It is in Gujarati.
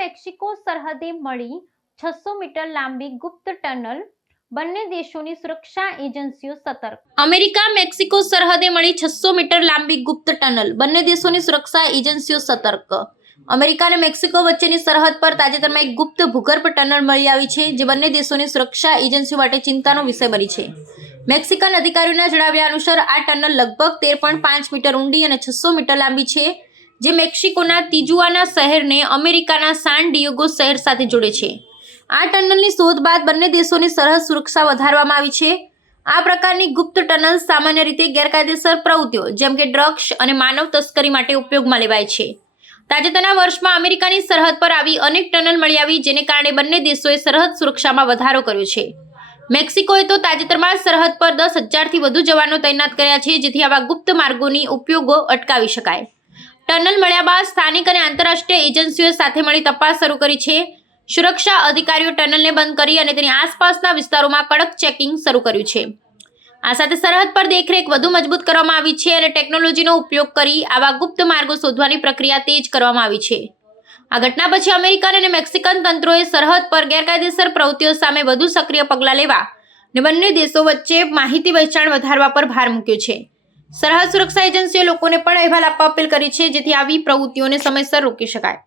મેક્સિકો સરહદે મળી છસો મીટર લાંબી ગુપ્ત ટનલ. બંને દેશોની સુરક્ષા એજન્સીઓ સતર્ક. અમેરિકા મેક્સિકો સરહદે મળી છસો મીટર લાંબી ગુપ્ત ટનલ. બંને દેશોની સુરક્ષા એજન્સીઓ સતર્ક. અમેરિકા અને મેક્સિકો વચ્ચેની સરહદ પર તાજેતરમાં એક ગુપ્ત ભૂગર્ભ ટનલ મળી આવી છે, જે બંને દેશોની સુરક્ષા એજન્સીઓ માટે ચિંતાનો વિષય બની છે. મેક્સિકન અધિકારીઓના જણાવ્યા અનુસાર આ ટનલ લગભગ તેર પોઈન્ટ પાંચ મીટર ઊંડી અને છસો મીટર લાંબી છે. જે મેક્સિકોના તિજુઆના શહેરને અમેરિકાના સાન ડિયોગો શહેર સાથે જોડે છે. આ ટનલની શોધ બાદ બંને દેશોની સરહદ સુરક્ષા વધારવામાં આવી છે. આ પ્રકારની ગુપ્ત ટનલ સામાન્ય રીતે ગેરકાયદેસર પ્રવૃત્તિઓ, જેમ કે ડ્રગ્સ અને માનવ તસ્કરી માટે ઉપયોગમાં લેવાય છે. તાજેતરના વર્ષમાં અમેરિકાની સરહદ પર આવી અનેક ટનલ મળી આવી, જેને કારણે બંને દેશોએ સરહદ સુરક્ષામાં વધારો કર્યો છે. મેક્સિકોએ તો તાજેતરમાં સરહદ પર દસ હજારથી વધુ જવાનો તૈનાત કર્યા છે, જેથી આવા ગુપ્ત માર્ગોની ઉપયોગો અટકાવી શકાય. ટનલ મળ્યા બાદ સ્થાનિક અને આંતરરાષ્ટ્રીય એજન્સીઓ સાથે મળી તપાસ શરૂ કરી છે. સુરક્ષા અધિકારીઓ ટનલને બંધ કરી અને તેની આસપાસના વિસ્તારોમાં કડક ચેકિંગ શરૂ કર્યું છે. આ સાથે સરહદ પર દેખરેખ વધુ મજબૂત કરવામાં આવી છે અને ટેકનોલોજીનો ઉપયોગ કરી આવા ગુપ્ત માર્ગો શોધવાની પ્રક્રિયા તેજ કરવામાં આવી છે. આ ઘટના પછી અમેરિકન અને મેક્સિકન તંત્રોએ સરહદ પર ગેરકાયદેસર પ્રવૃત્તિઓ સામે વધુ સક્રિય પગલાં લેવા અને બંને દેશો વચ્ચે માહિતી વહેંચાણ વધારવા પર ભાર મૂક્યો છે. સરહદ સુરક્ષા એજન્સીઓ લોકોને પણ અહેવાલ આપવા અપીલ કરી છે, જેથી આવી પ્રવૃત્તિઓને સમયસર રોકી શકાય.